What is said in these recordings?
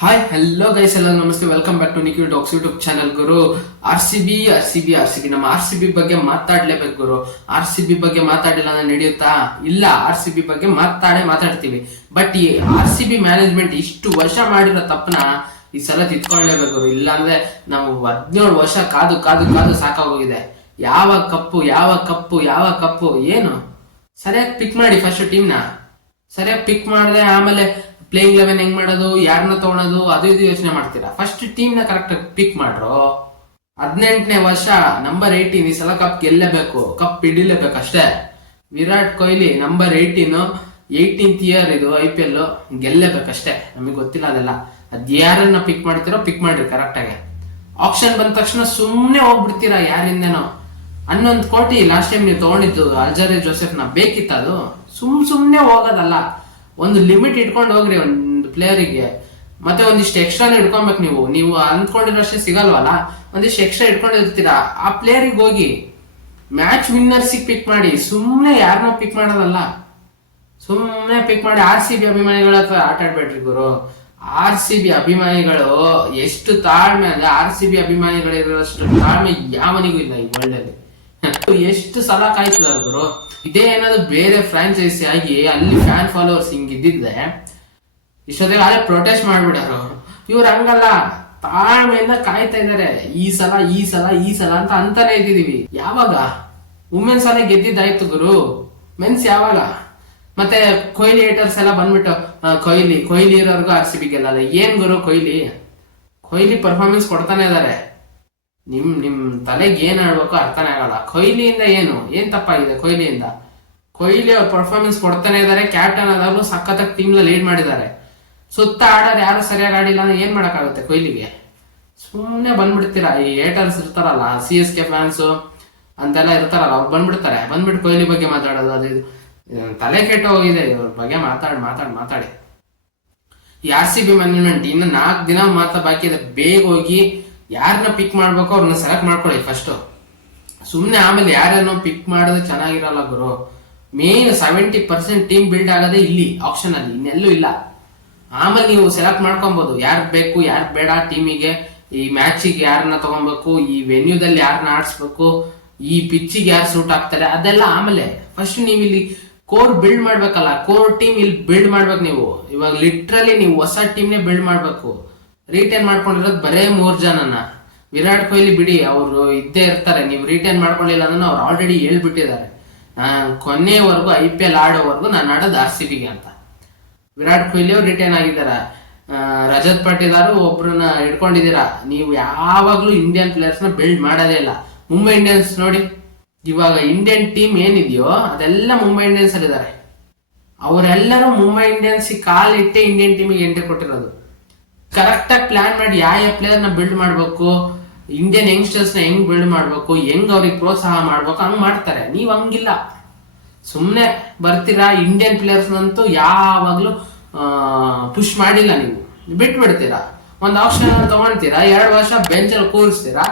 Hi hello guys ಎಲ್ಲ ನಮಸ್ತೆ, welcome back to Nikhil talks YouTube channel. ಗುರು ಆರ್ ಸಿ ಬಿ ನಮ್ಮ ಆರ್ ಸಿ ಬಿ ಬಗ್ಗೆ ಮಾತಾಡ್ಲೇಬೇಕು ಗುರು. ಆರ್ ಸಿ ಬಿ ಬಗ್ಗೆ ಮಾತಾಡಿಲ್ಲ ಅಂದ್ರೆ ನಡೆಯುತ್ತಾ? ಇಲ್ಲ, ಆರ್ ಸಿ ಬಿ ಬಗ್ಗೆ ಮಾತಾಡ್ತೀವಿ. ಬಟ್ ಈ ಆರ್ ಸಿ ಬಿ ಮ್ಯಾನೇಜ್ಮೆಂಟ್ ಇಷ್ಟು ವರ್ಷ ಮಾಡಿರೋ ತಪ್ಪನ ಈ ಸಲ ತಿದ್ಕೊಳ್ಳೇಬೇಕು ಗುರು. ಇಲ್ಲಾಂದ್ರೆ ನಾವು 17 ವರ್ಷ ಕಾದು ಕಾದು ಕಾದು ಸಾಕಾಗೋಗಿದೆ. ಯಾವ ಕಪ್ಪು ಏನು ಸರಿಯಾಗಿ ಪಿಕ್ ಮಾಡಿ. ಫಸ್ಟ್ ಟೀಮ್ನ ಸರಿಯಾಗಿ ಪಿಕ್ ಮಾಡಿದ್ರೆ ಆಮೇಲೆ ಪ್ಲೇಯಿಂಗ್ 11 ಹೆಂಗ್ ಮಾಡೋದು, ಯಾರನ್ನ ತಗೊಳೋದು, ಅದು ಇದು ಯೋಚನೆ ಮಾಡ್ತೀರಾ. ಫಸ್ಟ್ ಟೀಮ್ ನ ಕರೆಕ್ಟ್ ಪಿಕ್ ಮಾಡ್ರು. 18ನೇ ವರ್ಷ, ನಂಬರ್ 18 ಈ ಸಲ ಕಪ್ ಗೆಲ್ಲೇಬೇಕು, ಕಪ್ ಹಿಡಿಲೇಬೇಕು ಅಷ್ಟೇ. Virat Kohli number 18th year ಇದು IPL ಗೆಲ್ಲೇಬೇಕಷ್ಟೇ. ನಮಗೆ ಗೊತ್ತಿಲ್ಲ ಅದೆಲ್ಲ. ಯಾರನ್ನ ಪಿಕ್ ಮಾಡ್ತೀರೋ ಪಿಕ್ ಮಾಡ್ರಿ ಕರೆಕ್ಟ್ ಆಗಿ. ಆಪ್ಷನ್ ಬಂದ ತಕ್ಷಣ ಸುಮ್ನೆ ಹೋಗ್ಬಿಡ್ತೀರಾ ಯಾರಿಂದನೋ. 11 ಕೋಟಿ ಲಾಸ್ಟ್ ಟೈಮ್ ನೀವು ತಗೊಂಡಿದ್ದು ಅಲ್ಜಾರಿ ಜೋಸೆಫ್ ನ, ಬೇಕಿತ್ತ ಅದು? ಸುಮ್ನೆ ಹೋಗೋದಲ್ಲ, ಒಂದು ಲಿಮಿಟ್ ಇಟ್ಕೊಂಡು ಹೋಗ್ರಿ ಒಂದು ಪ್ಲೇಯರಿಗೆ. ಮತ್ತೆ ಒಂದಿಷ್ಟು ಎಕ್ಸ್ಟ್ರಾ ಇಟ್ಕೊಬೇಕು. ನೀವು ಅಂದ್ಕೊಂಡಿರೋಷ್ಟೇ ಸಿಗಲ್ವಲ್ಲ, ಒಂದಿಷ್ಟು ಎಕ್ಸ್ಟ್ರಾ ಇಟ್ಕೊಂಡಿರ್ತೀರಾ, ಆ ಪ್ಲೇಯರಿಗೆ ಹೋಗಿ ಮ್ಯಾಚ್ ವಿನ್ನರ್ಸಿಗೆ ಪಿಕ್ ಮಾಡಿ. ಸುಮ್ನೆ ಯಾರನ್ನೋ ಪಿಕ್ ಮಾಡೋದಲ್ಲ, ಸುಮ್ನೆ ಪಿಕ್ ಮಾಡಿ. ಆರ್ ಸಿ ಬಿ ಅಭಿಮಾನಿಗಳ ಹತ್ರ ಆಟ ಆಡ್ಬೇಡ್ರಿ ಗುರು. ಆರ್ ಸಿ ಬಿ ಅಭಿಮಾನಿಗಳು ಎಷ್ಟು ತಾಳ್ಮೆ ಅಂದ್ರೆ, ಆರ್ ಸಿ ಬಿ ಅಭಿಮಾನಿಗಳಿರೋಷ್ಟು ತಾಳ್ಮೆ ಯಾವನಿಗೂ ಇಲ್ಲ ಈ ವರ್ಲ್ಡ್ ಅಲ್ಲಿ. ಎಷ್ಟು ಸಲ ಕಾಯ್ತಿದಾರ ಗುರು. ಇದೇ ಏನಾದ್ರು ಬೇರೆ ಫ್ರಾಂಚೈಸಿ ಆಗಿ ಅಲ್ಲಿ ಫ್ಯಾನ್ ಫಾಲೋವರ್ಸ್ ಹಿಂಗಿದ್ದಿದ್ರೆ ಇಷ್ಟೊತ್ತಿಗೆ ಅಲ್ಲೇ ಪ್ರೊಟೆಸ್ಟ್ ಮಾಡ್ಬಿಡಾರು. ಇವ್ರು ಹಂಗಲ್ಲ, ತಾಳ್ಮೆಯಿಂದ ಕಾಯ್ತಾ ಇದಾರೆ. ಈ ಸಲ ಅಂತ ಅಂತಾನೆ ಇದ್ದಿದೀವಿ. ಯಾವಾಗ ವುಮೆನ್ಸ್ ಅಲ್ಲೇ ಗೆದ್ದಿದ್ದಾಯ್ತು ಗುರು, ಮೆನ್ಸ್ ಯಾವಾಗ? ಮತ್ತೆ ಕೊಹ್ಲಿ ಹೇಟರ್ಸ್ ಎಲ್ಲ ಬಂದ್ಬಿಟ್ಟು ಕೊಹ್ಲಿ ಇರೋರ್ಗು ಆರ್ ಸಿ ಬಿ ಗೆಲ್ಲಲ್ಲ. ಏನ್ ಗುರು ಕೊಹ್ಲಿ ಪರ್ಫಾರ್ಮೆನ್ಸ್ ಕೊಡ್ತಾನೆ ಇದಾರೆ. ನಿಮ್ ತಲೆಗೆ ಏನ್ ಆಡ್ಬೇಕು ಅರ್ಥನೇ ಆಗಲ್ಲ. ಕೊಹ್ಲಿಯಿಂದ ಏನ್ ತಪ್ಪಾಗಿದೆ? ಕೊಹ್ಲಿ ಅವ್ರ ಪರ್ಫಾರ್ಮೆನ್ಸ್ ಕೊಡ್ತಾನೆ ಇದಾರೆ. ಕ್ಯಾಪ್ಟನ್ ಆದಾಗ್ಲೂ ಸಖತ್ತಾಗಿ ಟೀಮ್ ಲೀಡ್ ಮಾಡಿದ್ದಾರೆ. ಸುತ್ತ ಆಡೋರು ಯಾರು ಸರಿಯಾಗಿ ಆಡಿಲ್ಲ ಅಂದ್ರೆ ಏನ್ ಮಾಡಕ್ಕಾಗುತ್ತೆ ಕೊಹ್ಲಿಗೆ? ಸುಮ್ನೆ ಬಂದ್ಬಿಡ್ತೀರಾ. ಈ ಹೇಟರ್ಸ್ ಇರ್ತಾರಲ್ಲ, CSK ಫ್ಯಾನ್ಸ್ ಅಂತೆಲ್ಲ ಇರ್ತಾರಲ್ಲ, ಅವ್ರು ಬಂದ್ಬಿಟ್ಟು ಕೊಹ್ಲಿ ಬಗ್ಗೆ ಮಾತಾಡೋದು, ಅದು ಇದು. ತಲೆ ಕೆಟ್ಟು ಹೋಗಿದೆ ಇವ್ರ ಬಗ್ಗೆ ಮಾತಾಡಿ. ಈ ಆರ್ ಸಿ ಬಿ ಮ್ಯಾನೇಜ್ಮೆಂಟ್ ಇನ್ನು 4 ದಿನ ಮಾತ್ರ ಬಾಕಿ ಇದೆ. ಬೇಗ ಹೋಗಿ ಯಾರನ್ನ ಪಿಕ್ ಮಾಡ್ಬೇಕು ಅವ್ರನ್ನ ಸೆಲೆಕ್ಟ್ ಮಾಡ್ಕೊಳ್ಳಿ ಫಸ್ಟ್. ಸುಮ್ನೆ ಆಮೇಲೆ ಯಾರನ್ನೋ ಪಿಕ್ ಮಾಡೋದು ಚೆನ್ನಾಗಿರಲ್ಲ ಗುರು. ಮೇನ್ 70% ಟೀಮ್ ಬಿಲ್ಡ್ ಆಗೋದೇ ಇಲ್ಲಿ ಆಪ್ಷನ್ ಅಲ್ಲಿ, ಇನ್ನೆಲ್ಲೂ ಇಲ್ಲ. ಆಮೇಲೆ ನೀವು ಸೆಲೆಕ್ಟ್ ಮಾಡ್ಕೊಬಹುದು ಯಾರು ಬೇಕು ಯಾರು ಬೇಡ ಟೀಮಿಗೆ, ಈ ಮ್ಯಾಚಿಗೆ ಯಾರನ್ನ ತಗೊಬೇಕು, ಈ ವೆನ್ಯೂದಲ್ಲಿ ಯಾರನ್ನ ಆಡಿಸ್ಬೇಕು, ಈ ಪಿಚ್ಚಿಗೆ ಯಾರು ಸೂಟ್ ಆಗ್ತಾರೆ, ಅದೆಲ್ಲ ಆಮೇಲೆ. ಫಸ್ಟ್ ನೀವು ಇಲ್ಲಿ ಕೋರ್ ಬಿಲ್ಡ್ ಮಾಡ್ಬೇಕಲ್ಲ. ಕೋರ್ ಟೀಮ್ ಇಲ್ಲಿ ಬಿಲ್ಡ್ ಮಾಡ್ಬೇಕು ನೀವು. ಇವಾಗ ಲಿಟ್ರಲಿ ನೀವು ಹೊಸ ಟೀಮ್ನೇ ಬಿಲ್ಡ್ ಮಾಡ್ಬೇಕು. ರಿಟೈನ್ ಮಾಡ್ಕೊಂಡಿರೋದು ಬರೇ 3 ಜನನ. ವಿರಾಟ್ ಕೊಹ್ಲಿ ಬಿಡಿ, ಅವರು ಇದ್ದೇ ಇರ್ತಾರೆ. ನೀವು ರಿಟೈನ್ ಮಾಡ್ಕೊಂಡಿಲ್ಲ ಅಂದ್ರೆ ಅವ್ರು ಆಲ್ರೆಡಿ ಹೇಳ್ಬಿಟ್ಟಿದ್ದಾರೆ, ಕೊನೆಯವರೆಗೂ IPL ಆಡೋವರೆಗೂ ನಾನು ಆಡೋದು ಆರ್ ಸಿ ಬಿಗೆ ಅಂತ. ವಿರಾಟ್ ಕೊಹ್ಲಿ ಅವ್ರು ರಿಟೈನ್ ಆಗಿದ್ದಾರೆ. ರಜತ್ ಪಾಟೀದಾರು ಒಬ್ರನ್ನ ಇಟ್ಕೊಂಡಿದ್ದೀರಾ. ನೀವು ಯಾವಾಗ್ಲೂ ಇಂಡಿಯನ್ ಪ್ಲೇಯರ್ಸ್ ನ ಬಿಲ್ಡ್ ಮಾಡೋದೇ ಇಲ್ಲ. ಮುಂಬೈ ಇಂಡಿಯನ್ಸ್ ನೋಡಿ, ಇವಾಗ ಇಂಡಿಯನ್ ಟೀಮ್ ಏನಿದೆಯೋ ಅದೆಲ್ಲ ಮುಂಬೈ ಇಂಡಿಯನ್ಸ್ ಅಲ್ಲಿ ಇದ್ದಾರೆ. ಅವರೆಲ್ಲರೂ ಮುಂಬೈ ಇಂಡಿಯನ್ಸ್ ಕಾಲಿಟ್ಟೆ ಇಂಡಿಯನ್ ಟೀಮಿಗೆ ಎಂಟ್ರಿ ಕೊಟ್ಟಿರೋದು. ಕರೆಕ್ಟ್ ಆಗಿ ಪ್ಲಾನ್ ಮಾಡಿ ಯಾವ ಪ್ಲೇಯರ್ ನ ಬಿಲ್ಡ್ ಮಾಡ್ಬೇಕು, ಇಂಡಿಯನ್ ಯಂಗ್ಸ್ಟರ್ಸ್ ನ ಹೆಂಗ್ ಬಿಲ್ಡ್ ಮಾಡ್ಬೇಕು, ಹೆಂಗ್ ಅವ್ರಿಗೆ ಪ್ರೋತ್ಸಾಹ ಮಾಡ್ಬೇಕು, ಹಂಗ್ ಮಾಡ್ತಾರೆ. ನೀವ್ ಹಂಗಿಲ್ಲ, ಸುಮ್ನೆ ಬರ್ತೀರಾ. ಇಂಡಿಯನ್ ಪ್ಲೇಯರ್ಸ್ ನಂತೂ ಯಾವಾಗ್ಲೂ ಪುಷ್ ಮಾಡಿಲ್ಲ. ನೀವು ಬಿಟ್ಬಿಡ್ತೀರಾ. ಒಂದ್ ಆಪ್ಷನ್ ತಗೊಳ್ತೀರಾ, 2 ವರ್ಷ ಬೆಂಚಲ್ಲಿ ಕೂರಿಸ್ತೀರಾ,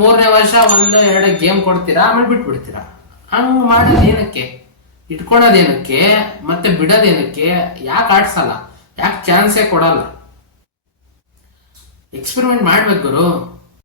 3ನೇ ವರ್ಷ 1-2 ಗೇಮ್ ಕೊಡ್ತೀರಾ, ಆಮೇಲೆ ಬಿಟ್ಬಿಡ್ತೀರಾ. ಹಂಗ್ ಮಾಡೋದು ಏನಕ್ಕೆ? ಇಟ್ಕೊಳೋದೇನಕ್ಕೆ? ಮತ್ತೆ ಬಿಡೋದೇನಕ್ಕೆ? ಯಾಕೆ ಆಡ್ಸಲ್ಲ? ಯಾಕೆ ಚಾನ್ಸೇ ಕೊಡಲ್ಲ? ಎಕ್ಸ್ಪೆರಿಮೆಂಟ್ ಮಾಡ್ಬೇಕು ಗುರು.